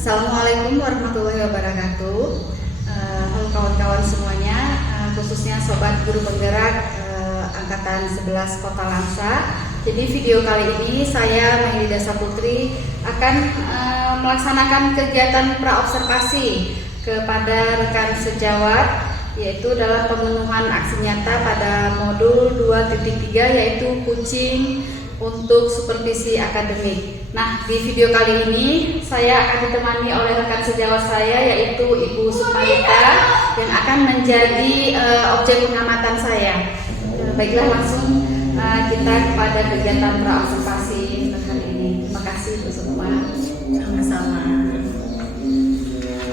Assalamualaikum warahmatullahi wabarakatuh. Halo kawan-kawan semuanya, khususnya Sobat Guru Penggerak Angkatan 11 Kota Langsa. Jadi video kali ini saya Mailida Saputri akan melaksanakan kegiatan praobservasi kepada rekan sejawat, yaitu dalam pemenuhan aksi nyata pada modul 2.3 yaitu kucing untuk supervisi akademik. Nah, di video kali ini saya akan ditemani oleh rekan sejawat saya yaitu Ibu Sukmanita yang akan menjadi objek pengamatan saya. Baiklah, langsung kita kepada kegiatan praobservasi kali ini. Terima kasih Bu Sukma. Sama-sama.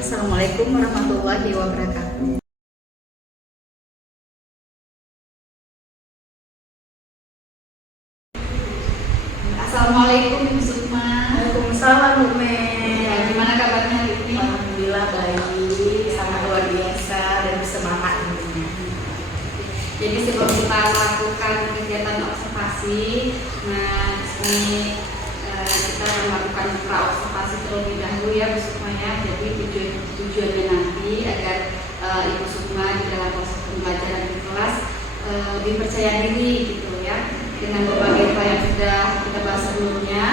Assalamualaikum warahmatullahi wabarakatuh. Assalamualaikum Bu Sukma. Waalaikumsalam Bu Mei. Ya, gimana kabarnya hari ini? Alhamdulillah baik, sangat luar biasa dan bersemangat tentunya. Jadi sebelum kita melakukan kegiatan observasi, nah ini kita melakukan praobservasi terlebih dahulu ya Bu Sukma ya. Jadi tujuannya nanti agar Ibu Sukma di dalam proses pembelajaran di kelas lebih percaya diri gitu ya. Dengan berbagai hal yang sudah kita bahas sebelumnya,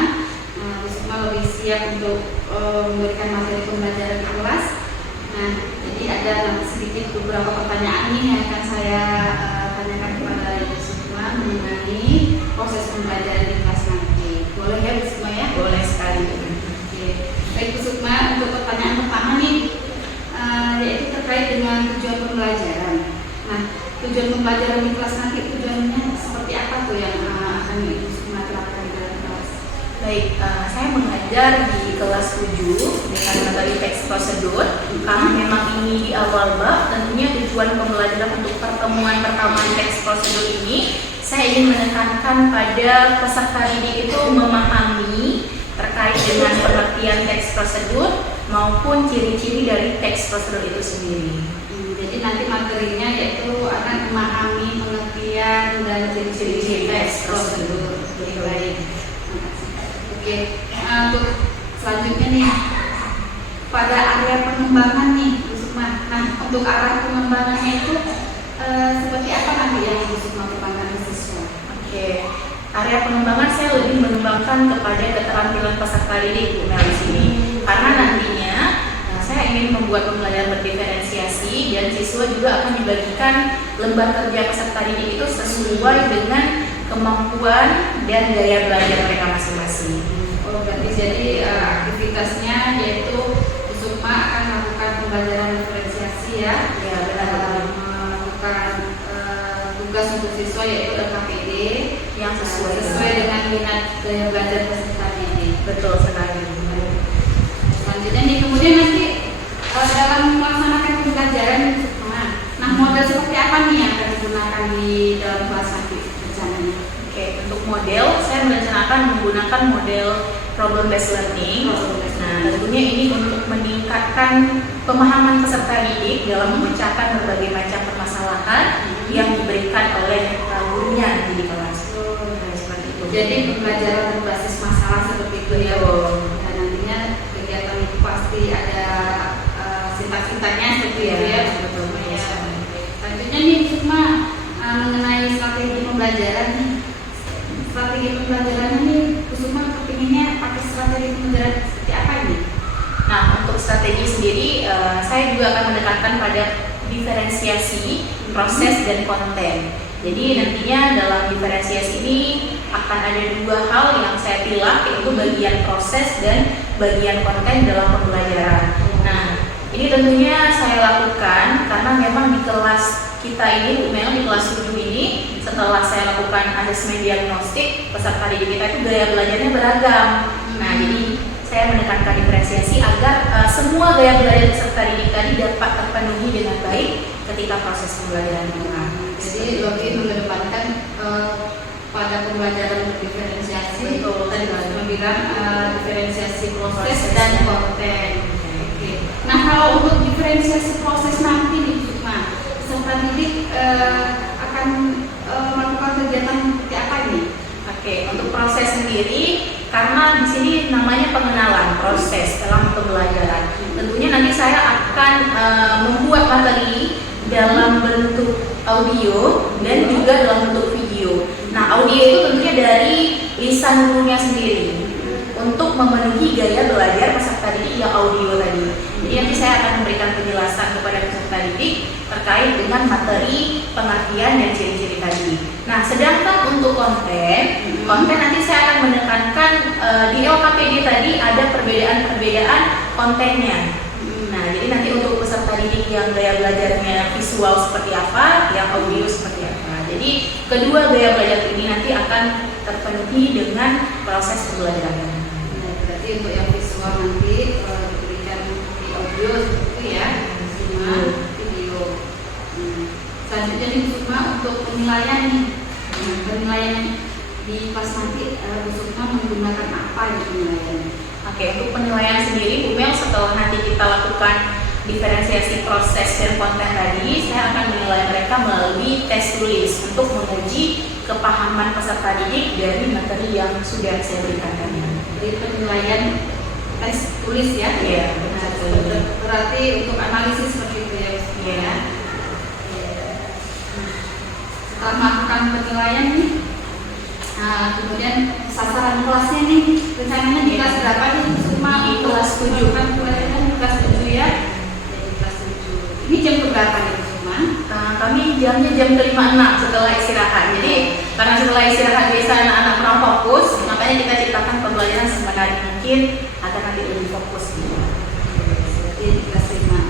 Bu Sukma lebih siap untuk memberikan materi pembelajaran di kelas. Nah, jadi ada sedikit beberapa pertanyaan nih yang akan saya tanyakan kepada Ibu Sukma mengenai proses pembelajaran di kelas nanti. Boleh ya Bu Sukma ya? Boleh sekali. Oke. Baik Bu Sukma, untuk pertanyaan pertama nih, yaitu terkait dengan tujuan pembelajaran. Nah, tujuan pembelajaran di kelas nanti tujuannya seperti apa tuh yang akan Ibu Sukma terapkan dalam kelas? Baik, saya mengajar di kelas 7 dengan materi teks prosedur. Karena memang ini di awal bab, tentunya tujuan pembelajaran untuk pertemuan pertama teks prosedur ini, saya ingin menekankan pada peserta didik itu memahami terkait dengan pengertian teks prosedur maupun ciri-ciri dari teks prosedur itu sendiri. Jadi nanti materinya yaitu akan memahami pengertian dan ciri-ciri teks prosedur. Baik. Oke. Untuk selanjutnya nih, pada area pengembangan nih Bu Sukma. Nah, untuk arah pengembangannya itu seperti apa nanti yang Bu Sukma kembangkan ke siswa? Oke. Area pengembangan saya lebih mengembangkan kepada keterampilan peserta didik Bu Mel di sini. Karena nantinya saya ingin membuat pembelajaran berdiferensiasi dan siswa juga akan dibagikan lembar kerja peserta didik itu sesuai dengan kemampuan dan gaya belajar mereka masing-masing. Oh, berarti jadi aktivitasnya yaitu Bu Sukma akan melakukan pembelajaran diferensiasi ya. Ya, benar. Melakukan tugas untuk siswa yaitu LKPD Yang sesuai dengan minat gaya belajar peserta didik. Betul sekali. Selanjutnya nih, kemudian nanti dalam melaksanakan pembelajaran, nah model seperti apa nih yang akan digunakan di dalam kelas nanti rencananya? Oke, untuk model saya merencanakan menggunakan model problem based learning. Nah, tentunya ini untuk meningkatkan pemahaman peserta didik dalam memecahkan berbagai macam permasalahan yang diberikan oleh gurunya di kelas. Nah, seperti itu. Jadi pembelajaran berbasis masalah seperti itu ya. Dan nantinya kegiatan itu pasti ada sintak-sintaknya seperti itu ya. Betul. Ya. Selanjutnya nih Bu Sukma, mengenai strategi pembelajaran nih. Strategi pembelajarannya nih Bu Sukma kepinginnya pakai strategi pembelajaran seperti apa ini? Nah, untuk strategi sendiri saya juga akan menekankan pada diferensiasi proses dan konten. Jadi nantinya dalam diferensiasi ini akan ada dua hal yang saya pilih, yaitu bagian proses dan bagian konten dalam pembelajaran. Nah, ini tentunya saya lakukan karena memang di kelas kita ini, Bu Mel, di kelas 7 ini, setelah saya lakukan asesmen diagnostik, peserta didik kita itu gaya belajarnya beragam. Nah, jadi saya menekankan diferensiasi agar semua gaya belajar peserta didik tadi dapat terpenuhi dengan baik ketika proses pembelajaran dimulai. Jadi lebih mengedepankan pada pembelajaran berdiferensiasi. Betul. Tadi Mas bilang diferensiasi proses dan konten. Oke. Nah, kalau untuk diferensiasi proses nanti nih Bu Sukma, peserta didik akan melakukan kegiatan seperti apa ini? Oke, untuk proses sendiri, karena di sini namanya pengenalan proses dalam pembelajaran. Tentunya nanti saya akan membuat materi dalam bentuk audio dan juga dalam bentuk video. Nah, audio itu tentunya dari lisan gurunya sendiri untuk memenuhi gaya belajar peserta didik yang audio tadi. Jadi nanti saya akan memberikan penjelasan kepada peserta didik terkait dengan materi, pengertian dan ciri-ciri tadi. Nah, sedangkan untuk konten nanti saya akan menekankan di LKPD tadi ada perbedaan-perbedaan kontennya. Nah, jadi nanti untuk peserta didik yang gaya belajarnya visual seperti apa, yang audio seperti apa. Jadi kedua gaya belajar ini nanti akan terpenuhi dengan proses pembelajaran. Nah, berarti untuk yang visual nanti diberikan di audio seperti itu ya, cuma video. Selanjutnya nih cuma untuk penilaian nih, penilaian di kelas nanti Sukma menggunakan apa di penilaian? Oke, untuk penilaian sendiri Bu Mel, setelah nanti kita lakukan diferensiasi proses dan konten tadi, saya akan menilai mereka melalui tes tulis untuk menguji kepahaman peserta didik dari materi yang sudah saya berikan tadi. Jadi penilaian tes tulis ya? Iya, benar. Berarti untuk analisis seperti itu ya? Iya. Setelah melakukan penilaian nih, nah, kemudian sasaran kelasnya nih, rencananya di kelas berapa nih? Cuma Di kelas 7. Kan penilaian di kelas 7 ya? Jadi kelas 7. Ini jam berapa nih Sukma? Kami jamnya jam 5.06 setelah istirahat. Jadi karena setelah istirahat biasa anak-anak kurang fokus, makanya kita ciptakan pembelajaran semenarik mungkin agar nanti lebih fokus. Jadi di kelas 5,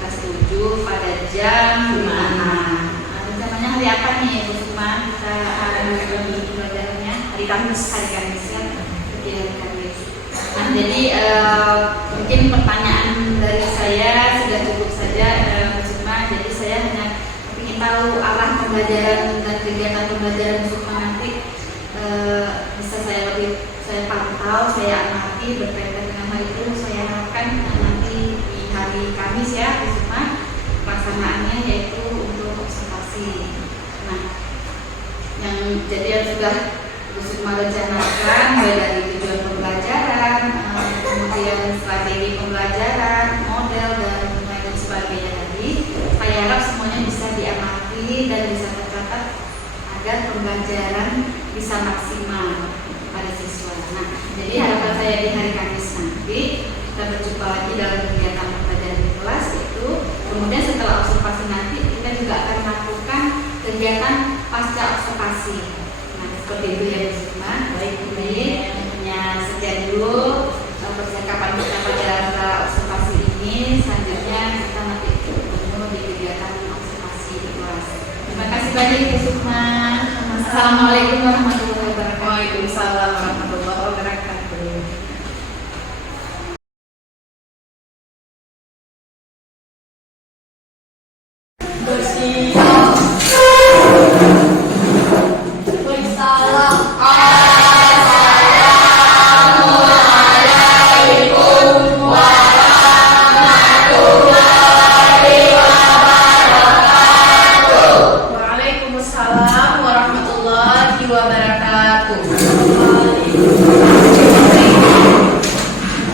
kelas 7 pada jam 5. Rencananya hari apa nih Bu Sukma? Kita lagi pembelajarannya Hari Kamis. hari Kamis ya, jadi hari Kamis. Nah, jadi mungkin pertanyaan dari saya sudah cukup saja Bu Sukma. Jadi saya hanya ingin tahu arah pembelajaran dan kegiatan pembelajaran Bu Sukma nanti bisa saya pantau, saya amati berkaitan dengan hal itu. Saya harapkan nanti di hari Kamis ya Bu Sukma, pelaksanaannya yaitu untuk observasi. Nah, yang sudah Bu Sukma rencanakan mulai dari tujuan pembelajaran, kemudian strategi pembelajaran, model dan lain sebagainya tadi. Saya harap semuanya bisa diamati dan bisa tercatat agar pembelajaran bisa maksimal pada siswa. Nah, jadi harapan saya di hari Kamis nanti kita berjumpa lagi dalam kegiatan pembelajaran di kelas itu. Kemudian setelah observasi nanti kita juga akan melakukan kegiatan pasca observasi. Nah, seperti itu ya Bu Sukma. Baik, hanya sekian dulu percakapan kita pada observasi ini. Selanjutnya kita nanti ketemu di kegiatan observasi di kelas. Terima kasih banyak Bu Sukma. Assalamualaikum warahmatullahi wabarakatuh. Waalaikumsalam warahmatullahi wabarakatuh. Waalaikumsalam warahmatullahi wabarakatuh.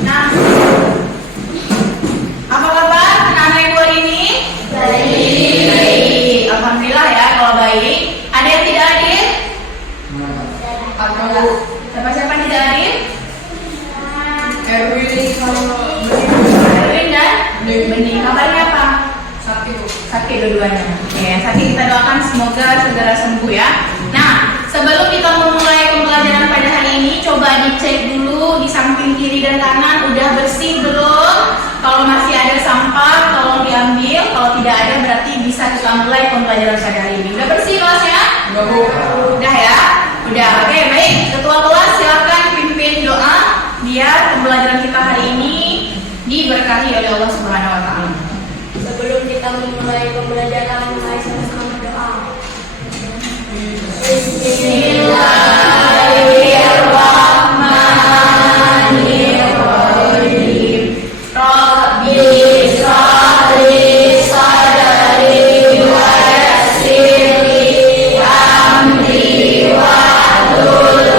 Nah, apa kabar anak-anak ibu hari ini? Baik. Alhamdulillah ya kalau baik. Ada yang tidak hadir? Siapa-siapa yang tidak hadir? Erwin dan Bening. Kabarnya apa? Sakit dua-duanya. Ya, sakit kita doakan semoga segera sembuh ya. Nah, sebelum kita memulai pembelajaran pada hari ini, coba dicek dulu di samping kiri dan kanan udah bersih belum? Kalau masih ada sampah, tolong diambil. Kalau tidak ada, berarti bisa kita mulai pembelajaran pada hari ini. Udah bersih kelasnya? Udah ya? Udah. Oke, baik. Ketua kelas silakan pimpin doa biar pembelajaran kita hari ini diberkahi oleh Allah Subhanahu wa taala. Sebelum kita memulai pembelajaran, mari sama-sama berdoa. Bismillahirrahmanirrahim. Rabbi shrah li sadri wa yassir li amri wahlul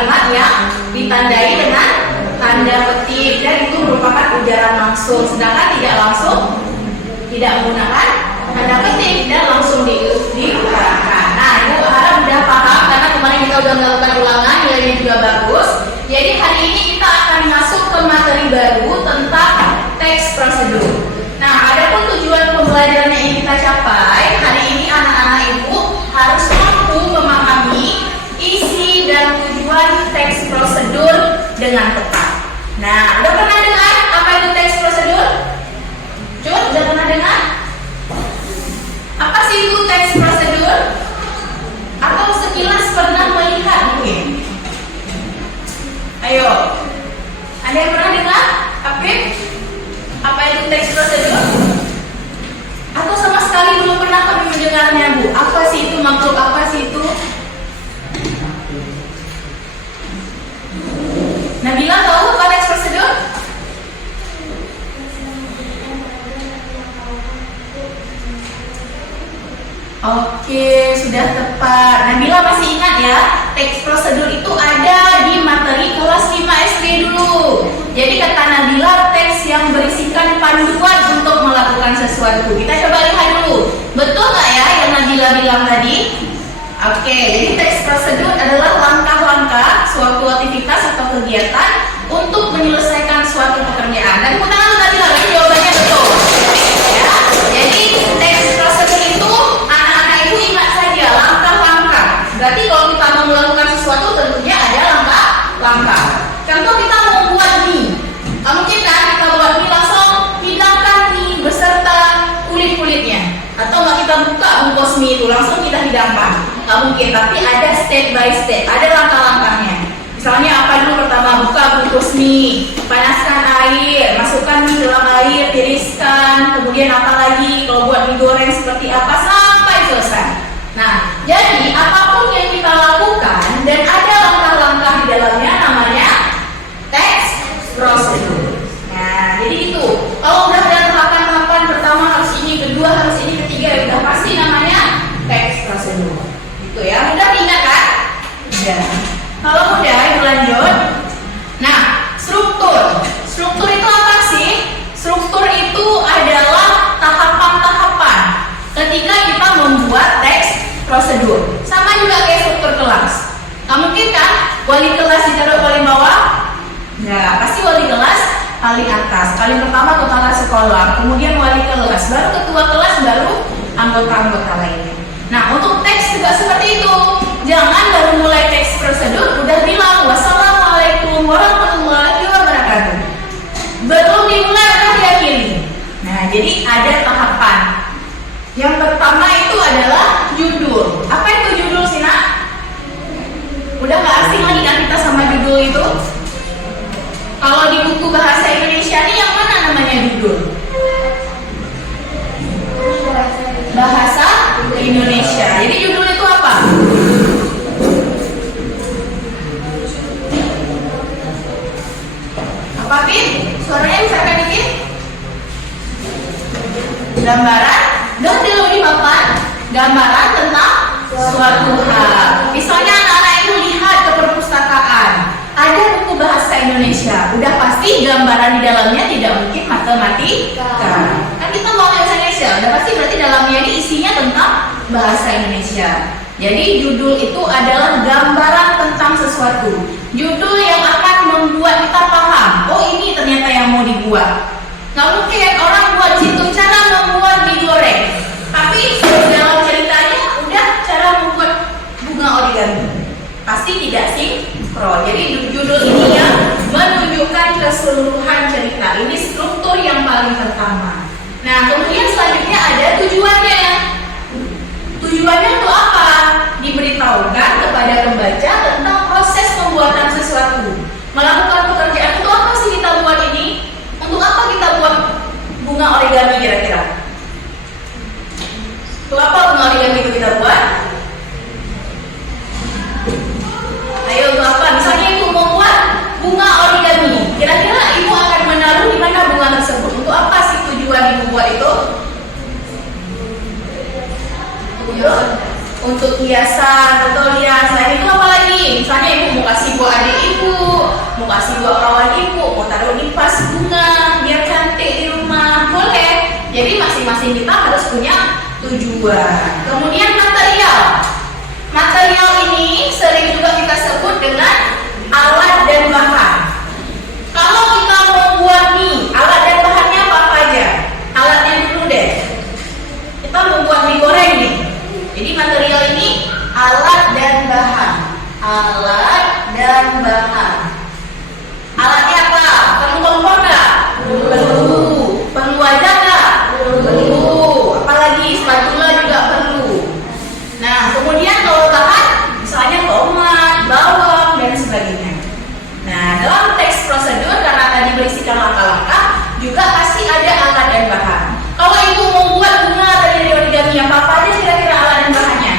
kalimat yang ditandai dengan tanda petik dan itu merupakan ujaran langsung. Sedangkan tidak langsung tidak menggunakan tanda petik dan langsung diutarakan. Nah, Ibu harap udah paham karena kemarin kita udah melakukan ulangan, nilainya juga bagus. Jadi hari ini kita akan masuk ke materi baru tentang teks prosedur. Nah, adapun tujuan pembelajaran yang ingin kita capai, hari ini anak-anak Ibu harus mampu memahami isi dan tujuan teks prosedur dengan tepat. Nah, udah pernah dengar apa itu teks prosedur? Cut, udah pernah dengar? Apa sih itu teks prosedur? Atau sekilas pernah melihat mungkin? Ayo, ada yang pernah dengar? Apa itu teks prosedur? Atau sama sekali belum pernah kami mendengarnya, Bu? Apa sih itu, makhluk apa sih itu? Nabila tahu apa teks prosedur? Oke, sudah tepat. Nabila masih ingat ya, teks prosedur itu ada di materi kelas 5 SD dulu. Jadi kata Nabila, teks yang berisikan panduan untuk melakukan sesuatu. Kita coba lihat dulu. Betul nggak ya yang Nabila bilang tadi? Oke, jadi teks prosedur adalah langkah-langkah suatu aktivitas atau kegiatan untuk menyelesaikan suatu pekerjaan. Dan tangan Nabila, ini jawabannya betul. Ya, jadi teks prosedur itu anak-anak Ibu ingat saja langkah-langkah. Berarti kalau kita mau melakukan sesuatu tentunya ada langkah-langkah. Contoh kita mau buat mie. Mungkin kan kita buat mie langsung hidangkan mie beserta kulit-kulitnya. Atau nggak kita buka bungkus mie itu langsung kita hidangkan. Nggak mungkin, tapi ada step by step, ada langkah-langkahnya. Misalnya apa dulu? Pertama buka bungkus mie, panaskan air, masukkan mie dalam air, tiriskan, kemudian apa lagi? Kalau buat mie goreng seperti apa sampai selesai. Nah, jadi apapun yang kita lakukan dan ada langkah-langkah di dalamnya namanya teks prosedur. Nah, jadi itu. Kalau udah ada tahapan-tahapan pertama harus ini, kedua harus ini, ketiga ya udah pasti namanya teks prosedur. Gitu ya. Mudah diingat kan? Udah. Kalau mudah lanjut. Nah, struktur. Struktur itu apa sih? Struktur itu adalah tahapan-tahapan ketika kita membuat teks prosedur. Sama juga kayak struktur kelas. Nah, mungkin kan wali kelas ditaruh paling bawah? Nah, pasti wali kelas paling atas. Paling pertama kepala sekolah, kemudian wali kelas, baru ketua kelas, baru anggota-anggota lainnya. Nah, untuk teks juga seperti itu. Jangan baru mulai teks prosedur udah bilang wassalamualaikum warahmatullahi wabarakatuh. Belum dimulai udah diakhiri. Nah, jadi ada tahapan. Yang pertama itu adalah judul. Apa itu judul sih, Nak? Udah nggak asing lagi kan kita sama judul itu? Kalau di buku bahasa Indonesia ini yang mana namanya judul? Bahasa Indonesia. Jadi judul itu apa? Apa, Pin? Suaranya bisa dikit? Gambaran. Dan dulu di papan gambaran tentang suatu hal. Misalnya anak-anak itu lihat ke perpustakaan, ada buku bahasa Indonesia, udah pasti gambaran di dalamnya tidak mungkin matematika. Kan kita mau bahasa Indonesia, udah pasti berarti dalamnya ini isinya tentang bahasa Indonesia. Jadi judul itu adalah gambaran tentang sesuatu. Judul yang akan membuat kita paham, oh ini ternyata yang mau dibuat. Nggak mungkin orang buat situ cara membuat mie goreng, tapi dalam ceritanya udah cara membuat bunga origami. Pasti tidak sinkron. Jadi judul ini yang menunjukkan keseluruhan cerita. Ini struktur yang paling pertama. Nah, kemudian selanjutnya ada tujuannya. Tujuannya untuk apa? Diberitahukan kepada pembaca tentang proses pembuatan sesuatu. Melakukan pekerjaan untuk apa sih kita buat ini? Untuk apa kita buat bunga origami kira-kira? Untuk apa bunga origami itu kita buat? Ayo, untuk apa? Misalnya ibu mau buat bunga origami. Kira-kira ibu akan menaruh di mana bunga tersebut? Untuk apa sih tujuan ibu buat itu? Untuk hiasan, betul ya. Selain itu apa lagi? Misalnya ibu mau kasih buat dibuat. Kemudian material. Material ini sering juga kita sebut dengan alat dan bahan. Kalau kita mau buat mie, alat dan bahannya apa aja? Alatnya dulu deh. Kita mau buat mie goreng nih. Jadi material ini alat dan bahan. Alat dan bahan. Alatnya apa? Perlu kompor nggak? Perlu. Perlu wajan nggak? Perlu. Apalagi spatula juga perlu. Nah, kemudian kalau bahan, misalnya tomat, bawang, dan sebagainya. Nah, dalam teks prosedur karena tadi berisikan langkah-langkah, juga pasti ada alat dan bahan. Kalau ibu mau buat bunga dari origami, apa aja kira-kira alat dan bahannya?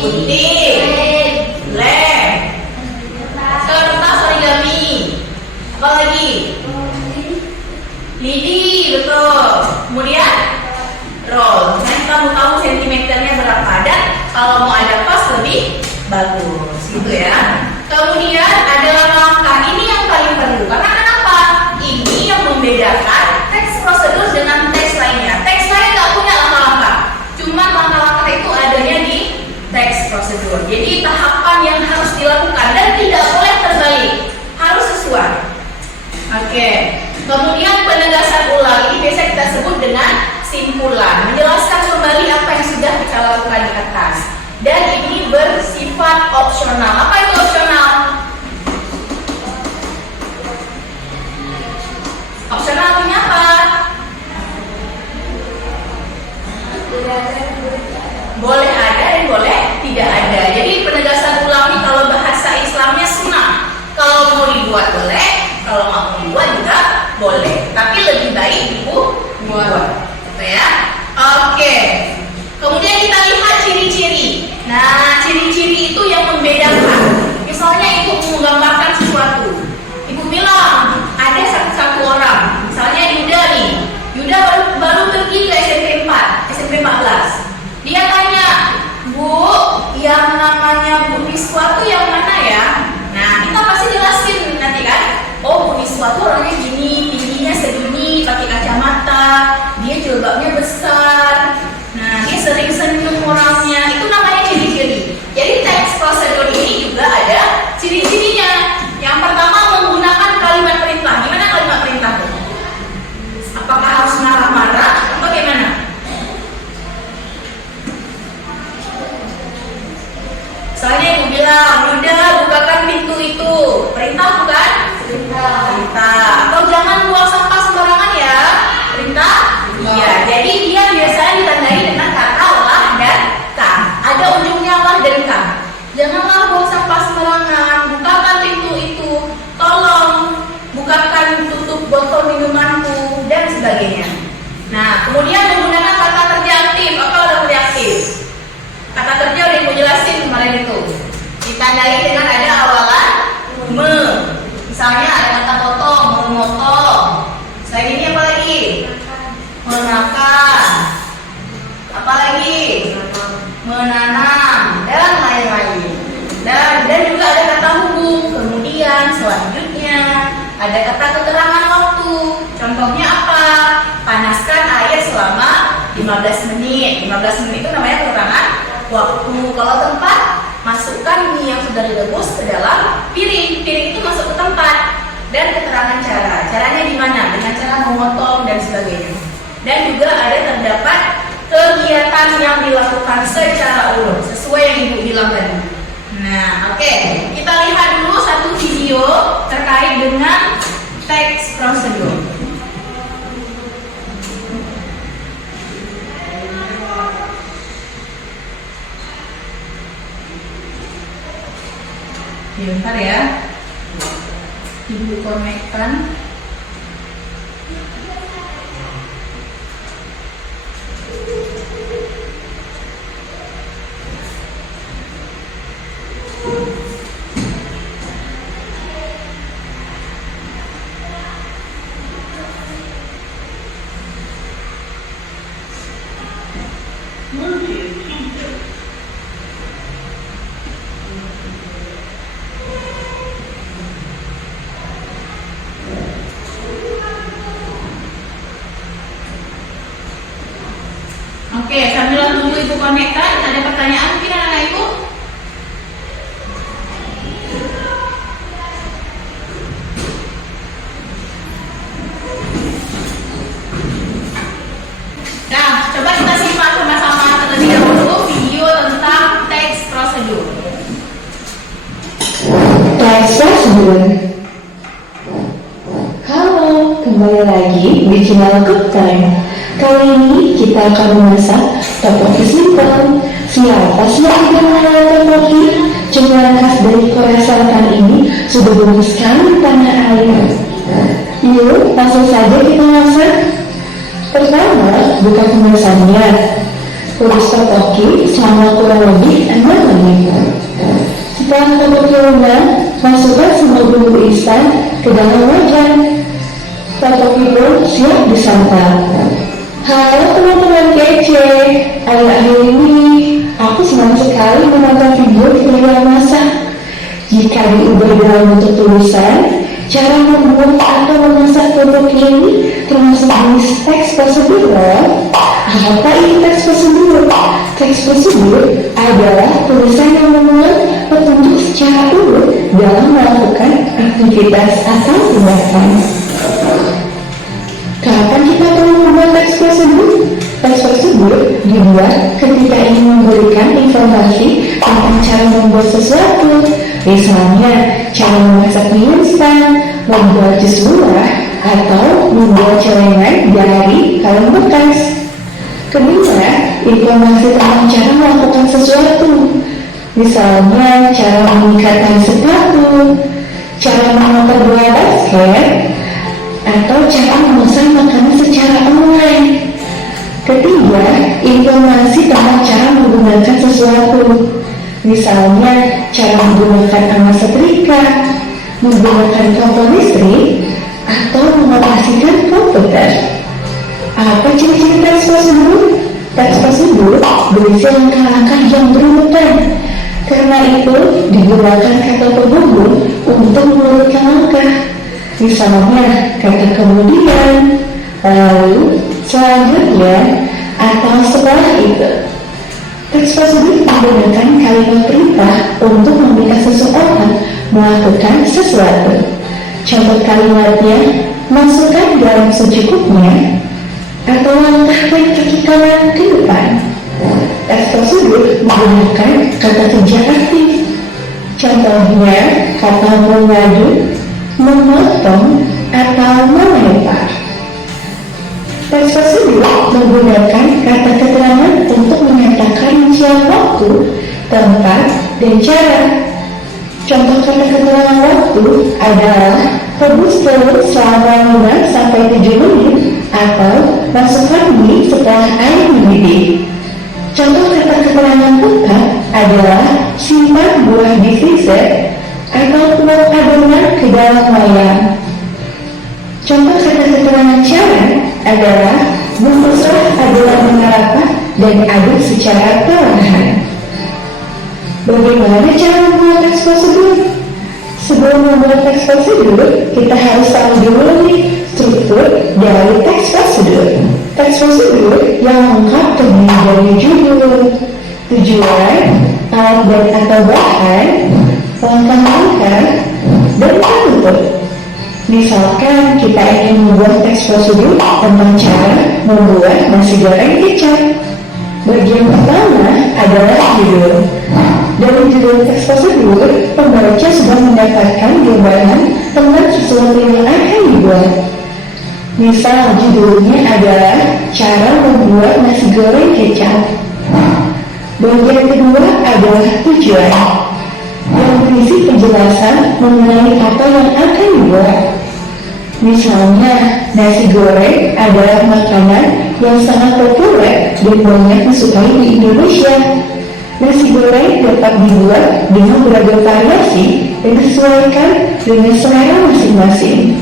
Gunting, lem, kertas origami, apa lagi? Lidi, betul. Kemudian roll. Nanti kamu tahu sentimeternya berapa dan kalau mau ada pas lebih bagus, gitu ya. Kemudian ada langkah ini yang paling perlu. Karena kenapa? Ini yang membedakan teks prosedur dengan teks lainnya. Teks lain nggak punya langkah-langkah. Cuma langkah-langkah itu adanya di teks prosedur. Jadi tahapan yang harus dilakukan dan tidak boleh terbalik, harus sesuai. Oke. Kemudian penegasan ulang ini biasa kita sebut dengan simpulan, menjelaskan kembali apa yang sudah kita lakukan di atas. Dan ini bersifat opsional. Apa itu opsional? Opsional artinya apa? Boleh ada dan boleh tidak ada. Jadi penegasan ulang ini kalau bahasa Islamnya sunnah. Kalau mau dibuat boleh, kalau nggak mau dibuat juga boleh. Tapi lebih baik dibuat. Ya. Oke. Kemudian kita lihat ciri-ciri. Nah, ciri-ciri itu yang membedakan. Misalnya ibu menggambarkan sesuatu. Ibu bilang ada satu orang. Misalnya Yuda nih. Yuda baru pergi ke SMP 4, SMP 14. Dia tanya, "Bu, yang namanya Bu Niswa itu yang mana ya?" Nah, kita pasti jelasin nanti kan. Oh, Bu Niswa itu orangnya gini, tingginya segini, pakai kacamata, dia jilbabnya besar. Nah, dia sering senyum orangnya. Itu namanya ciri-ciri. Jadi teks prosedur ini juga ada ciri-cirinya. Yang pertama menggunakan kalimat perintah. Gimana kalimat perintah? Apakah harus marah-marah atau bagaimana? Misalnya ibu bilang, "Yuda, bukakan pintu itu." Perintah bukan? Perintah. Atau jangan buang sampah sembarangan ya. Perintah? Iya. Jadi dia biasanya ditandai dengan kata lah dan ka. Ada ujungnya lah dan ka. Janganlah buang sampah sembarangan. Bukakan pintu itu. Tolong bukakan tutup botol minumanku dan sebagainya. Nah, kemudian menggunakan kata kerja aktif. Apa kata kerja aktif? Kata kerja udah ibu jelasin kemarin itu. Ditandai dengan ada awalan me. Misalnya ada kata potong, memotong. Selain ini apa lagi? Menakan. Apa lagi? Menanam dan lain-lain. Dan juga ada kata hubung. Kemudian selanjutnya ada kata keterangan waktu. Contohnya apa? Panaskan air selama 15 menit. 15 menit itu namanya keterangan waktu. Kalau tempat, masukkan mie yang sudah direbus ke dalam piring. Piring itu masuk ke tempat. Dan keterangan cara. Caranya di mana? Dengan cara memotong dan sebagainya. Dan juga ada terdapat kegiatan yang dilakukan secara urut sesuai yang ibu bilang tadi. Nah, oke. Kita lihat dulu satu video terkait dengan teks prosedur. Bentar ya. Ibu konekkan. ibu-ibu konekkan, ada pertanyaan mungkin anak-anak ibu? Nah, coba kita simak sama-sama terlebih dahulu video tentang teks prosedur. Teks prosedur. Halo, kembali lagi di channel Cook Time. Kali ini kita akan memasak tteokbokki simple. Siapa sih yang tidak mengenal tteokbokki? Cemilan khas dari Korea Selatan ini sudah banyak sekali di tanah air. Yuk, langsung saja kita masak. Pertama, buka kemasannya. Urus tteokbokki selama kurang lebih 6 menit. Setelah tteokbokki lunak, masukkan semua bumbu instan ke dalam wajan. Tteokbokki pun siap disantap. Halo teman-teman kece, akhir-akhir ini aku senang sekali menonton video masak. Jika diubah dalam bentuk tulisan, cara membuat atau memasak tteokbokki ini termasuk jenis teks prosedur. Apa ini teks prosedur? Teks prosedur adalah tulisan yang memuat petunjuk secara urut dalam melakukan aktivitas atau tindakan. Kapan kita perlu membuat teks prosedur? Teks prosedur dibuat ketika ingin memberikan informasi tentang cara membuat sesuatu. Misalnya, cara memasak mie instan, membuat jus buah, atau membuat celengan dari kaleng bekas. Kedua, informasi tentang cara melakukan sesuatu. Misalnya, cara mengikat sepatu, cara mengoper bola basket, atau cara memesan makanan secara online. Ketiga, informasi tentang cara menggunakan sesuatu. Misalnya, cara menggunakan alat setrika, menggunakan kompor listrik, atau mengoperasikan komputer. Apa ciri-ciri teks prosedur? Teks prosedur berisi langkah-langkah yang berurutan. Karena itu, digunakan kata penghubung untuk mengurutkan langkah. Misalnya, kata kemudian, lalu, selanjutnya, atau setelah itu. Teks prosedur menggunakan kalimat perintah untuk meminta seseorang melakukan sesuatu. Contoh kalimatnya, masukkan garam secukupnya, atau langkahkan kaki kanan ke depan. Teks prosedur menggunakan kata kerja aktif. Contohnya, kata mengadu, memotong, atau melempar. Teks prosedur menggunakan kata keterangan untuk menyatakan rincian waktu, tempat, dan cara. Contoh kata keterangan waktu adalah rebus telur selama 5 sampai 7 menit atau masukkan mie setelah air mendidih. Contoh kata keterangan tempat adalah simpan buah di freezer atau buat adonan ke dalam wayang. Contoh kata keterangan cara adalah bungkuslah adonan dengan rapat dan aduk secara perlahan. Bagaimana cara membuat teks prosedur? Sebelum membuat teks prosedur, kita harus tahu dulu nih struktur dari teks prosedur. Teks prosedur yang lengkap terdiri dari judul, tujuan, alat dan atau bahan, langkah-langkah, dan penutup. Misalkan kita ingin membuat teks prosedur tentang cara membuat nasi goreng kecap. Bagian pertama adalah judul. Dari judul teks prosedur, pembaca sudah mendapatkan gambaran tentang sesuatu yang akan dibuat. Misal judulnya adalah cara membuat nasi goreng kecap. Bagian kedua adalah tujuan, yang berisi penjelasan mengenai apa yang akan dibuat. Misalnya, nasi goreng adalah makanan yang sangat populer dan banyak disukai di Indonesia. Nasi goreng dapat dibuat dengan beragam variasi dan disesuaikan dengan selera masing-masing.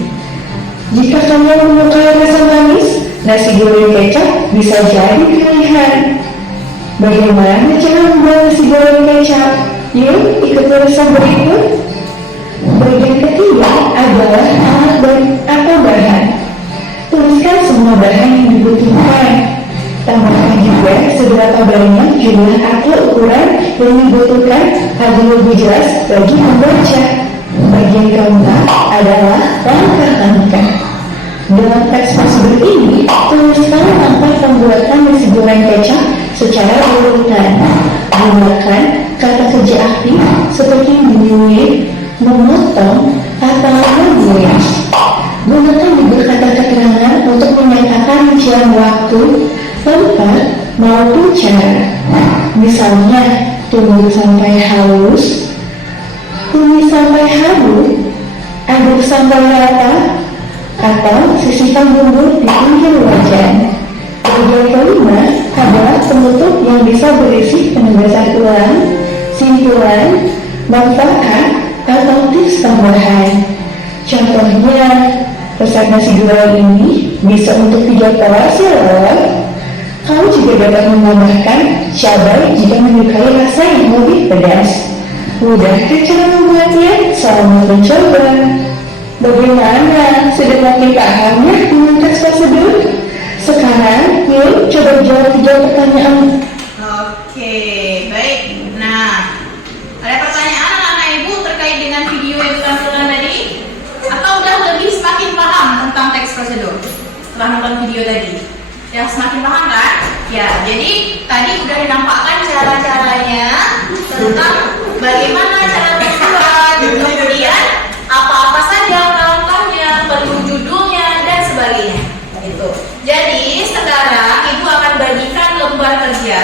Jika kalian menyukai rasa manis, nasi goreng kecap bisa jadi pilihan. Bagaimana cara membuat nasi goreng kecap? Yuk, ikut tulisan berikut. Bagian ketiga adalah alat dan atau bahan. Tuliskan semua bahan yang dibutuhkan. Tambahkan juga seberapa banyak jumlah atau ukuran yang dibutuhkan agar lebih jelas bagi membaca. Bagian keempat adalah langkah-langkah. Dalam teks prosedur ini, tuliskan langkah pembuatan nasi goreng kecap secara berurutan. Gunakan kata kerja aktif seperti menyuit, memotong, atau membuat. Gunakan juga kata keterangan untuk menyatakan rincian waktu, tempat, maupun cara. Misalnya, tunggu sampai halus, tumis sampai halus, aduk sampai rata, atau sisihkan bumbu di pinggir wajan. Bagian kelima adalah penutup yang bisa berisi penegasan ulang, simpulan, manfaat, atau tips tambahan. Contohnya, resep nasi goreng ini bisa untuk 3 porsi loh. Kamu juga dapat menambahkan cabai jika menyukai rasa yang lebih pedas. Mudah cara membuatnya? Selamat mencoba. Bagaimana? Sudah makin paham ya dengan teks prosedur? Sekarang, yuk coba jawab 3 pertanyaan. Oke, baik. Nah, ada pertanyaan anak-anak ibu terkait dengan video yang ditonton tadi? Atau udah lebih semakin paham tentang teks prosedur setelah nonton video tadi? Yang semakin paham kan? Ya, jadi tadi udah dinampakkan cara-caranya tentang bagaimana cara membuat, kemudian apa-apa saja langkahnya, perlu judulnya dan sebagainya. Gitu. Jadi sekarang ibu akan bagikan lembar kerja.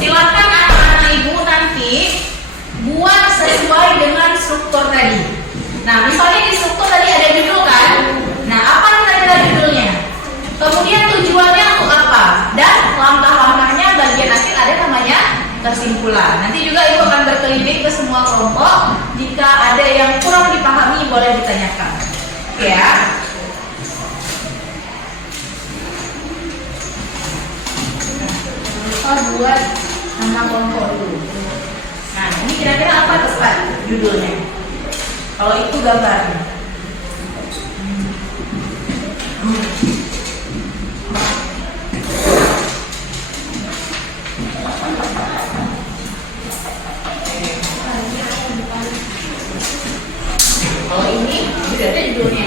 Silakan anak-anak ibu nanti buat sesuai dengan struktur tadi. Nah, misalnya di struktur tadi ada judul kan? Nah, apa kira-kira judulnya? Kemudian tujuannya untuk apa? Dan langkah-langkahnya bagian akhir ada namanya kesimpulan. Nanti juga ibu akan berkeliling ke semua kelompok. Jika ada yang kurang dipahami boleh ditanyakan. Oke ya. Lupa buat nama kelompok dulu. Nah, ini kira-kira apa tepat judulnya? Kalau itu gambarnya. Kalau ini sudah ada judulnya.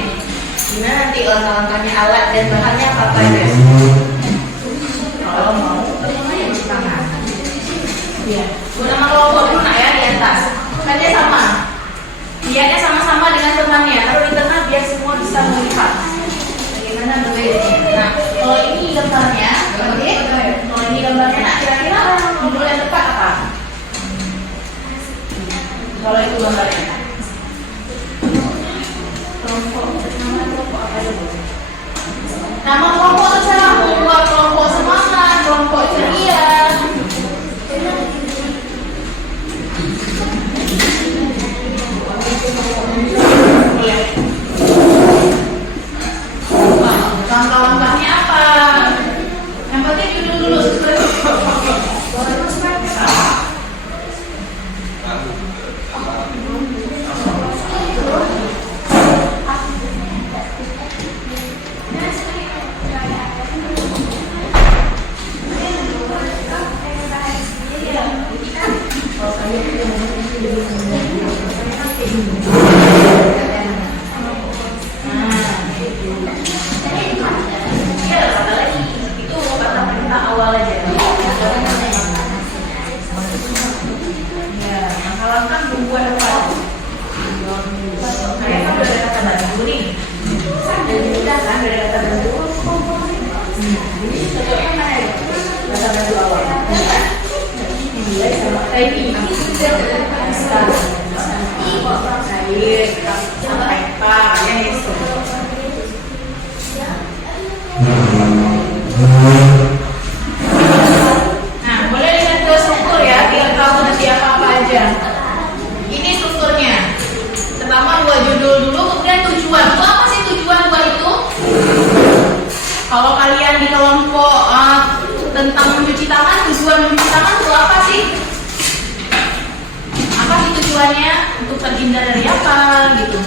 Gimana nanti langkah-langkahnya, alat dan bahannya apa aja? Kalau mau, yang di tangan. Iya. Buat nama kelompok dulu nak ya di atas. Tanya sama. Lihatnya sama-sama dengan temannya. Taruh di tengah biar semua bisa melihat bagaimana berbedanya. Nah, kalau ini gambarnya, oke? Kalau ini gambarnya, nak kira-kira judul yang tepat apa? Kalau itu gambarnya. Nama kelompok apa dulu? Nama kelompok terserah, buat kelompok semangat, kelompok ceria. Iya. Langkah-langkahnya apa? Yang penting judul dulu. Nah, boleh lihat ke struktur ya, biar tahu nanti apa-apa aja. Ini strukturnya. Pertama buat judul dulu, kemudian tujuan. Itu apa sih tujuan buat itu? Kalau kalian di kelompok tentang mencuci tangan, tujuan mencuci tangan itu apa sih? Apa sih tujuannya? Untuk terhindar dari apa gitu?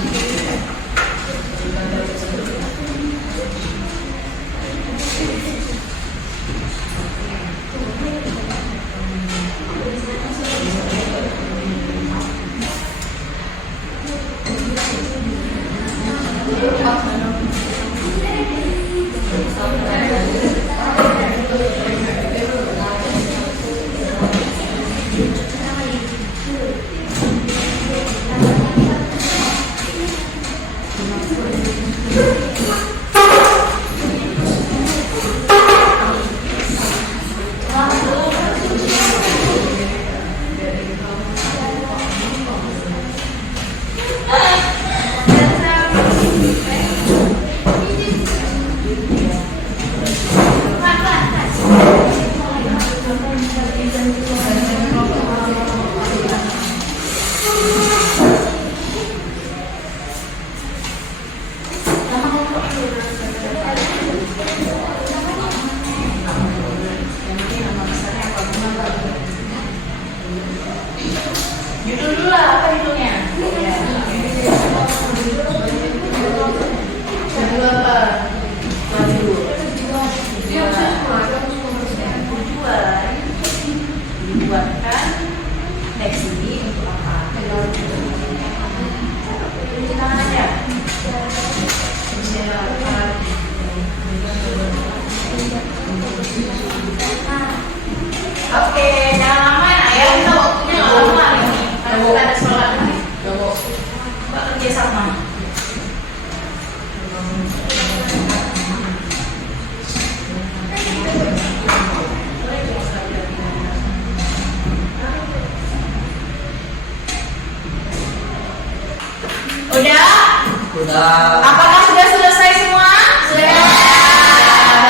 Judul dulu lah, apa judulnya? Judul apa? Tujuan dibuatkan teks ini untuk apa? Cuci tangan aja. Oke, jangan lama ya. Ayo kita waktunya nggak lama ini. Karena kita ada sholat. Mbak kerja sama. Sudah. Apakah sudah selesai semua? Sudah.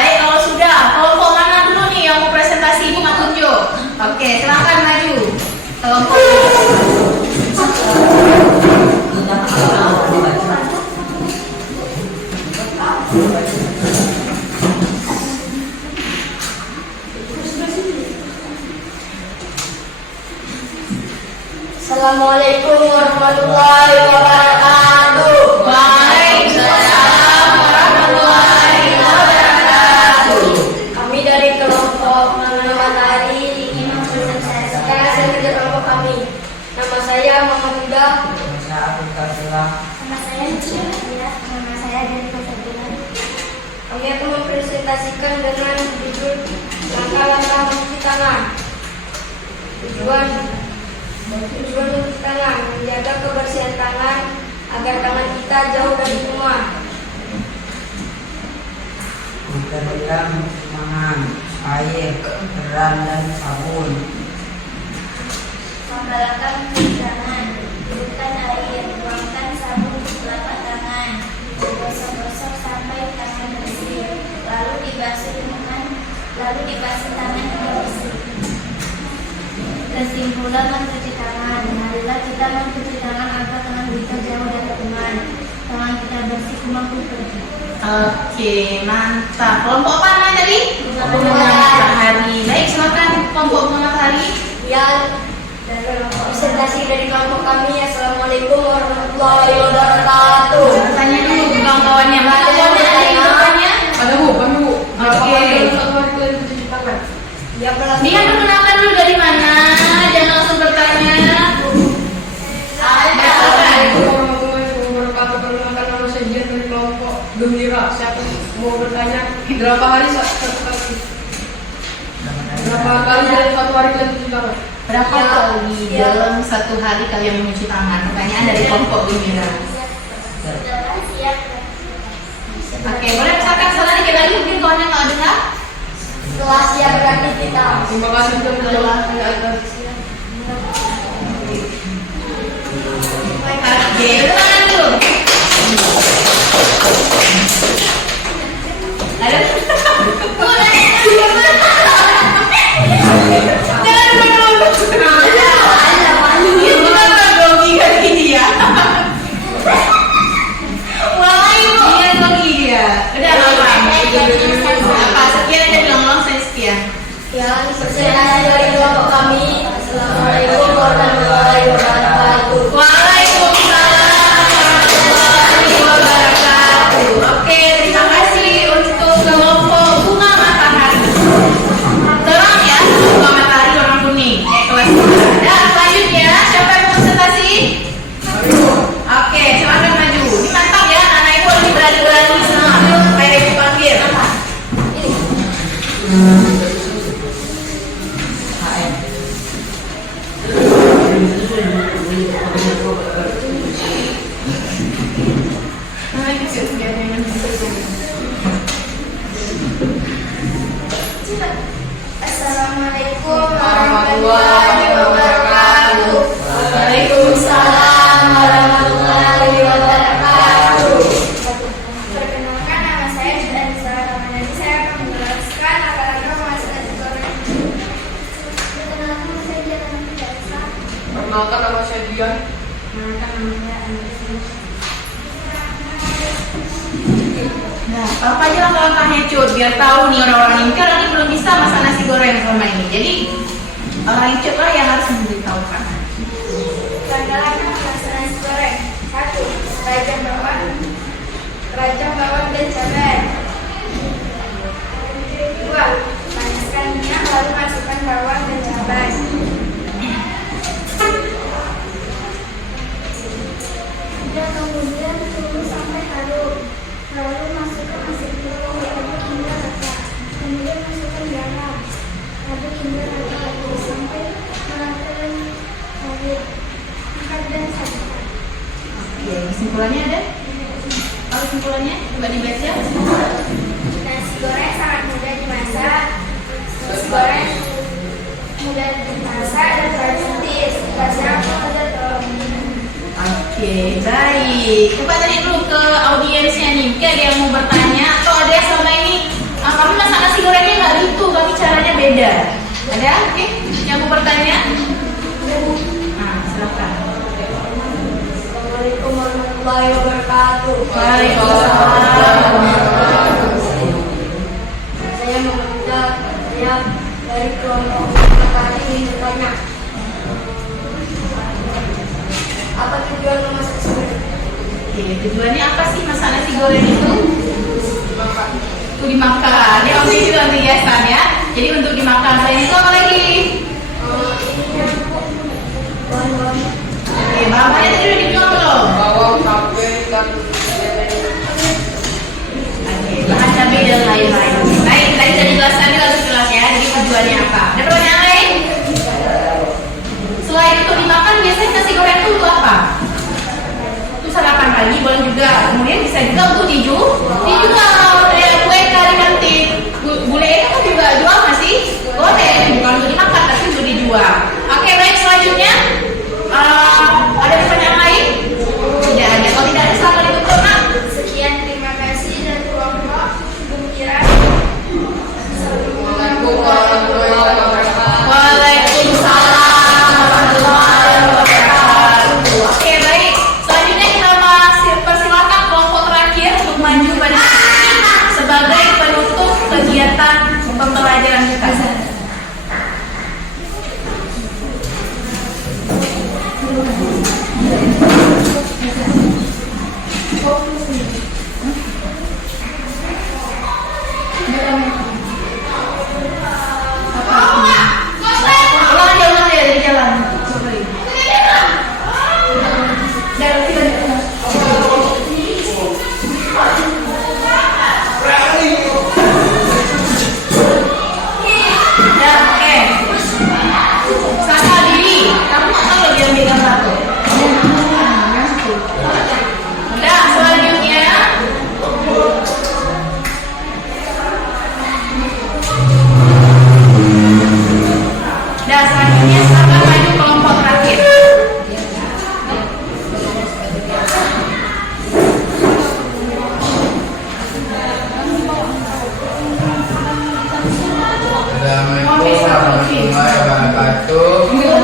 Baik, kalau sudah, kelompok mana dulu nih yang mau presentasi? Ibu nggak tunjuk. Oke, silakan maju. Kelompok. Assalamualaikum warahmatullahi wabarakatuh. Waalaikumsalam warahmatullahi wabarakatuh. Kami dari kelompok Mengenal Matahari ingin mempresentasikan hasil kerja kelompok kami. Nama saya Muhammad Huda. Nama saya Cia, nama saya dari Pasar. Kami akan mempresentasikan dengan judul langkah-langkah mencuci tangan. Tujuan mencuci tangan, menjaga kebersihan tangan agar tangan kita jauh dari kuman. Memperdalam tangan, air, garam dan sabun. Membalapkan mencuci tangan, bukan air, tuangkan sabun di telapak tangan, gosok-gosok sampai tangan bersih, lalu dibasuh tangan hingga bersih. Kesimpulan mencuci tangan, marilah kita mencuci tangan agar tangan kita jauh dari kuman, tangan kita bersih, kuman pun pergi. Oke, mantap. Kelompok apa namanya tadi? Matahari. Baik, silakan kelompok Matahari. Yang presentasi dari kelompok kami. Assalamualaikum warahmatullahi wabarakatuh. Tanya dulu ke kawan-kawannya. Kawan-kawannya ada yang bertanya? Ada bu. Oke. Yang Dia perkenalkan dulu dari mana? Jangan langsung bertanya. Assalamualaikum warahmatullahi wabarakatuh. Perkenalkan nama saya Jian dari kelompok Gembira. Siapa mau bertanya berapa hari satu kali? Berapa kali dalam satu hari kalian cuci tangan? Berapa kali dalam satu hari kalian mencuci tangan? Pertanyaan dari kelompok Gembira. Siap. Oke, boleh misalkan salah dikit lagi mungkin kawannya nggak dengar? setelah siap beraktivitas. Terima kasih sudah menjawab pertanyaan. Oke, tangan dulu. Ada? Jangan dulu. Itu apa grogi kaki dia? Wah, ibu dia grogi dia. Udah apa? Apa? Sekian aja bilang saya sekian. Yang presentasi dari kelompok kami. Assalamualaikum warahmatullahi wabarakatuh. Waalaikumsalam Assalamualaikum warahmatullahi wabarakatuh. Waalaikumsalam warahmatullahi wabarakatuh. Perkenalkan, nama saya Judan Sarah Ramadhani. Saya akan menjelaskan rangka mengasak nasi goreng. Perkenalkan, nama saya Jana Fidarsa. Perkenalkan, nama saya Dian. Nah, apa aja langkah-langkahnya Cut, biar tahu nih orang-orang ini, karena ini belum bisa masak nasi goreng selama ini. Jadi orang Cut lah yang harus memberitahukan. Langkah-langkah mengasak nasi goreng. 1. Rajang bawang dan cabai. 2. Panaskan minyak lalu masukkan bawang dan cabai. 3. Kemudian tunggu sampai harum. Lalu masukkan nasi goreng, aduk hingga rata. Kemudian masukkan garam, aduk hingga rata lagi sampai merata dan harum. Angkat dan sajikan. Oke, kesimpulannya ada? Apa kesimpulannya? Coba dibaca. Nasi goreng sangat mudah dimasak. Nasi goreng mudah dimasak dan praktis. Kasih aku ada tolong. Oke, baik. Coba tadi dulu ke audiensnya nih. Mungkin ada yang mau bertanya atau ada yang selama ini kami masak nasi gorengnya nggak gitu, kami caranya beda. Ada? Oke, yang mau bertanya? Nah, silakan. Assalamualaikum warahmatullahi wabarakatuh. Waalaikumsalam. Saya Muhammad, saya dari kelompok tadi ingin bertanya. Apa tujuan memasak nasi goreng? Oke, tujuannya apa sih masak nasi goreng itu? Untuk dimakan. Ya, maksudnya juga untuk hiasan ya. Jadi untuk dimakan. Selain itu apa lagi? Oke, bahannya tadi udah dibilang belum? Bawang, cabai, dan Oke, bahan cabai dan lain-lain. Baik, tadi sudah dijelaskan juga harus jelas ya. Jadi tujuannya apa? Ada pertanyaan lain? Selain untuk dimakan, biasanya nasi goreng itu untuk apa? Untuk sarapan pagi boleh juga. Kemudian bisa juga untuk dijual. Kayak kue kari kantin. Bule itu kan juga jual nggak sih? Boleh, bukan untuk dimakan tapi untuk dijual. Oke, baik, selanjutnya ada pertanyaan lain? Tidak ada. Kalau tidak ada, silakan ditutup, Nak. Sekian, terima kasih dan kelompok Gembira. Assalamualaikum warahmatullahi wabarakatuh. Waalaikumsalam warahmatullahi wabarakatuh. Oke, baik. Selanjutnya kita masih persilakan kelompok terakhir untuk maju pada sesi ini sebagai penutup kegiatan pembelajaran kita. Ulang ya dari jalan. Saka diri, kamu nggak tahu lagi yang pegang satu. Udah, selanjutnya. Dan selanjutnya silakan maju kelompok terakhir. Assalamualaikum warahmatullahi wabarakatuh. Ambil.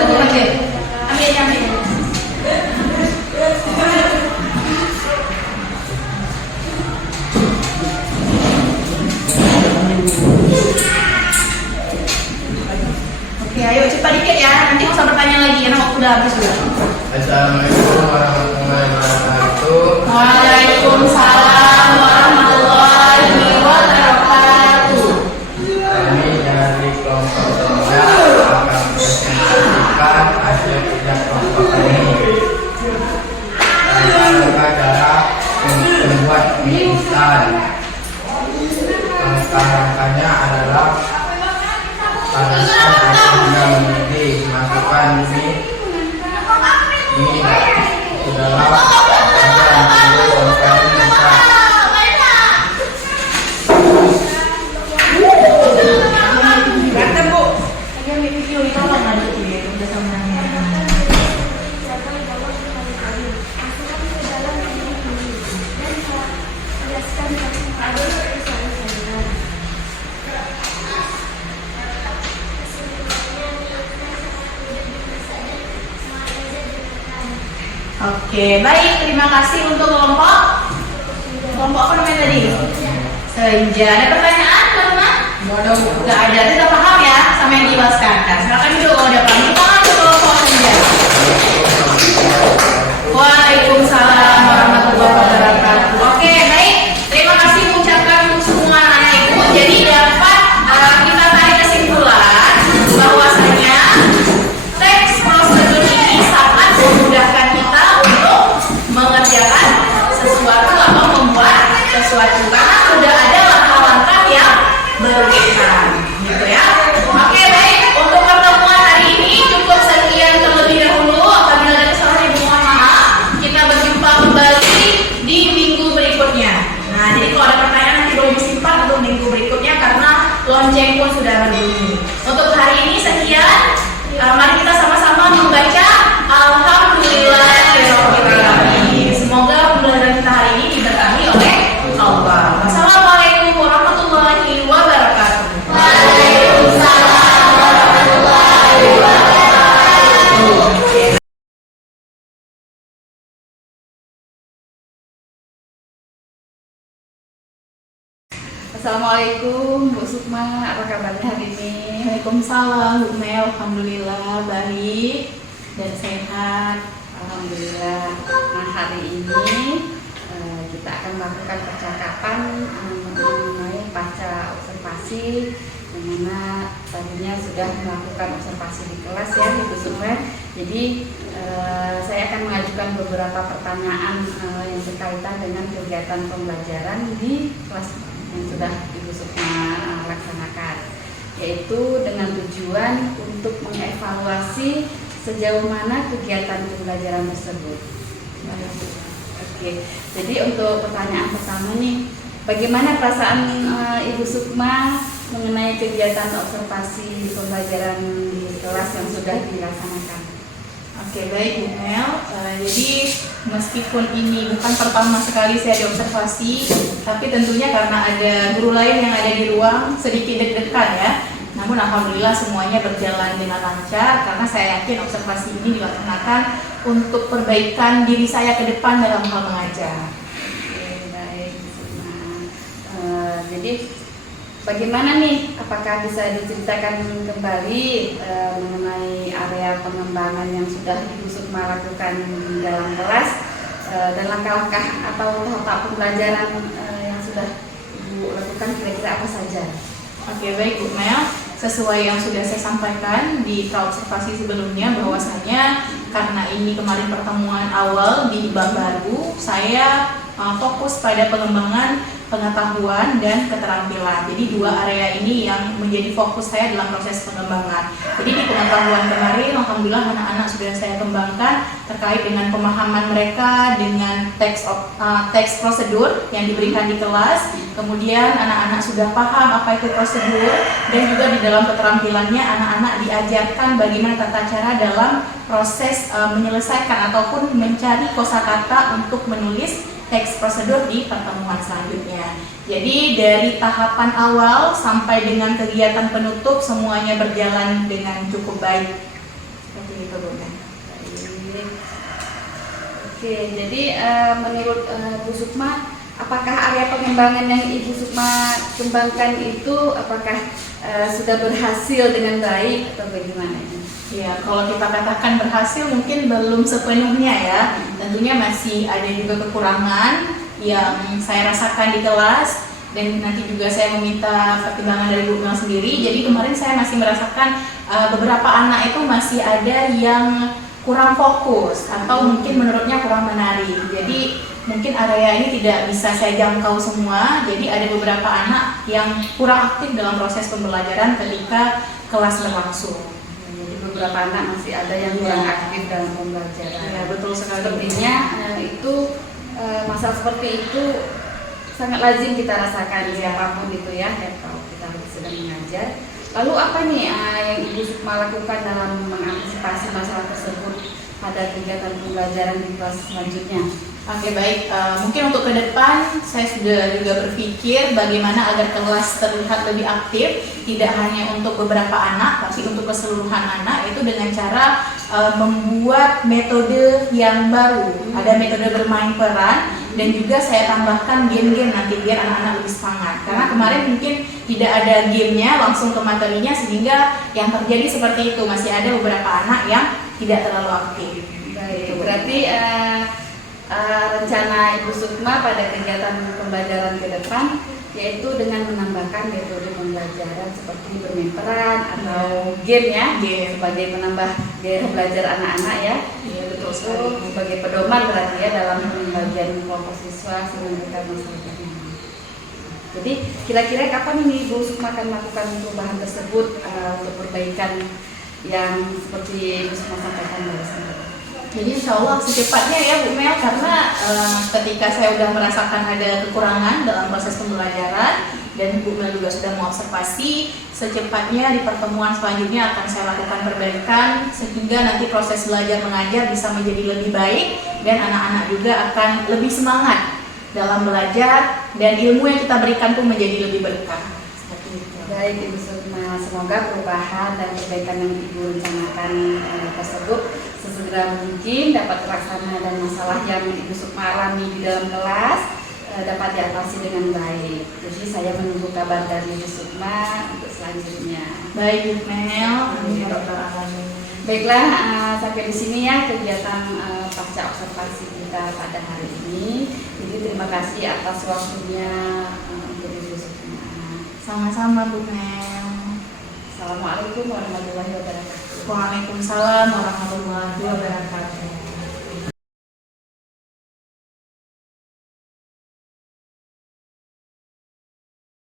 Oke, ayo cepat dikit ya. Nanti nggak usah bertanya lagi karena waktu udah habis sudah. Assalamualaikum warahmatullahi wabarakatuh. Waalaikumsalam warahmatullahi wabarakatuh. Kami dari kelompok Gembira akan presentasikan hasil kerja kelompok kami. Langkah cara membuat mie instan. Langkah-langkahnya adalah panaskan air hingga mendidih, masukkan mie Oke, baik. Terima kasih untuk kelompok apa namanya tadi? Senja. Ada pertanyaan, teman-teman? Nggak ada. Sudah paham ya sama yang dijelaskan. Nah, silakan duduk kalau udah paham. Kita lanjut ke kelompok senja. Waalaikumsalam warahmatullahi wabarakatuh. Oke, baik. Terima kasih mengucapkan untuk semua anak ibu. Jadi dapat kita tarik kesimpulan bahwasanya teks prosedur ini sangat memudahkan kita untuk mengerjakan sesuatu atau membuat sesuatu karena sudah ada langkah-langkah yang berbeda, gitu ya. Oke, baik. Untuk pertemuan hari ini cukup sekian terlebih dahulu. Apabila ada kesalahan, mohon maaf. Kita berjumpa kembali di minggu berikutnya. Nah, jadi kalau ada pertanyaan nanti boleh disimpan untuk minggu berikutnya karena lonceng pun sudah berbunyi. Untuk hari ini sekian. Mari kita sama-sama membaca Alhamdulillahirobbilalamin. Semoga pembelajaran kita hari ini diberkahi oleh Allah. Wassalamualaikum warahmatullahi wabarakatuh. Waalaikumsalam warahmatullahi wabarakatuh. Assalamualaikum Bu Sukma, apa kabarnya hari ini? Waalaikumsalam, Bu Mel. Alhamdulillah baik dan sehat. Alhamdulillah. Nah, hari ini kita akan melakukan percakapan mengenai pasca observasi, yang mana tadinya sudah melakukan observasi di kelas ya Ibu Sukma. Jadi saya akan mengajukan beberapa pertanyaan yang berkaitan dengan kegiatan pembelajaran di kelas yang sudah Ibu Sukma laksanakan, yaitu dengan tujuan untuk mengevaluasi sejauh mana kegiatan pembelajaran tersebut. Oke, jadi untuk pertanyaan pertama nih, bagaimana perasaan Ibu Sukma mengenai kegiatan observasi pembelajaran di kelas yang sudah dilaksanakan? Oke, baik Bu Mel. Jadi meskipun ini bukan pertama sekali saya diobservasi, tapi tentunya karena ada guru lain yang ada di ruang sedikit deg-degan ya. Namun alhamdulillah semuanya berjalan dengan lancar karena saya yakin observasi ini dilaksanakan untuk perbaikan diri saya ke depan dalam hal mengajar. Oke, baik. Jadi bagaimana nih? Apakah bisa diceritakan kembali mengenai area pengembangan yang sudah Ibu Sukma lakukan di dalam kelas dan langkah-langkah atau tahap pembelajaran yang sudah Ibu lakukan kira-kira apa saja? Oke, baik Bu Mel. Sesuai yang sudah saya sampaikan di observasi sebelumnya bahwasanya karena ini kemarin pertemuan awal di bab baru, saya fokus pada pengembangan pengetahuan dan keterampilan. Jadi dua area ini yang menjadi fokus saya dalam proses pengembangan. Jadi di pengetahuan kemarin, alhamdulillah anak-anak sudah saya kembangkan terkait dengan pemahaman mereka dengan teks prosedur yang diberikan di kelas. Kemudian anak-anak sudah paham apa itu prosedur dan juga di dalam keterampilannya anak-anak diajarkan bagaimana tata cara dalam proses menyelesaikan ataupun mencari kosakata untuk menulis teks prosedur di pertemuan selanjutnya. Jadi dari tahapan awal sampai dengan kegiatan penutup semuanya berjalan dengan cukup baik. Seperti itu Bu. Oke, jadi menurut Bu Sukma, apakah area pengembangan yang Ibu Sukma kembangkan itu apakah sudah berhasil dengan baik atau bagaimana? Ya, kalau kita katakan berhasil mungkin belum sepenuhnya ya. Tentunya masih ada juga kekurangan yang saya rasakan di kelas dan nanti juga saya meminta pertimbangan dari Bu Mel sendiri. Jadi kemarin saya masih merasakan beberapa anak itu masih ada yang kurang fokus atau mungkin menurutnya kurang menarik. Jadi mungkin area ini tidak bisa saya jangkau semua. Jadi ada beberapa anak yang kurang aktif dalam proses pembelajaran ketika kelas berlangsung. Beberapa anak masih ada yang kurang aktif dalam pembelajaran. Ya, betul sekali. Sepertinya itu masalah seperti itu sangat lazim kita rasakan siapapun itu ya, kalau kita sedang mengajar. Lalu apa nih yang Ibu Sukma lakukan dalam mengantisipasi masalah tersebut pada kegiatan pembelajaran di kelas selanjutnya? Oke, baik. Mungkin untuk ke depan saya sudah juga berpikir bagaimana agar kelas terlihat lebih aktif, tidak hanya untuk beberapa anak, tapi untuk keseluruhan anak, itu dengan cara membuat metode yang baru. Ada metode bermain peran dan juga saya tambahkan game-game nanti biar anak-anak lebih semangat. Karena kemarin mungkin tidak ada gamenya, langsung ke materinya, sehingga yang terjadi seperti itu, masih ada beberapa anak yang tidak terlalu aktif. Baik, berarti rencana Ibu Sukma pada kegiatan pembelajaran ke depan yaitu dengan menambahkan metode pembelajaran seperti bermain peran atau game ya, sebagai penambah gaya belajar anak-anak ya. Iya, betul Itu sekali. sebagai pedoman berarti ya dalam pembagian kelompok siswa menentukan masalahnya. Jadi kira-kira kapan ini Ibu Sukma akan melakukan perubahan tersebut untuk perbaikan yang seperti Ibu Sukma sampaikan barusan? Jadi insya Allah secepatnya ya Bu Mel, karena ketika saya sudah merasakan ada kekurangan dalam proses pembelajaran dan Bu Mel juga sudah mengobservasi, secepatnya di pertemuan selanjutnya akan saya lakukan perbaikan sehingga nanti proses belajar mengajar bisa menjadi lebih baik dan anak-anak juga akan lebih semangat dalam belajar dan ilmu yang kita berikan pun menjadi lebih berkah. Seperti itu. Baik Ibu Sukma, semoga perubahan dan perbaikan yang Ibu rencanakan tersebut sesegera mungkin dapat terlaksana dan masalah yang Ibu Sukma alami di dalam kelas dapat diatasi dengan baik. Jadi saya menunggu kabar dari Ibu Sukma untuk selanjutnya. Baik Bu Mel, amin Dr. Alamin. Baiklah, sampai di sini ya kegiatan pasca observasi kita pada hari ini. Jadi terima kasih atas waktunya untuk Ibu Sukma. Sama-sama Bu Mel. Assalamualaikum warahmatullahi wabarakatuh. Waalaikumsalam warahmatullahi wabarakatuh.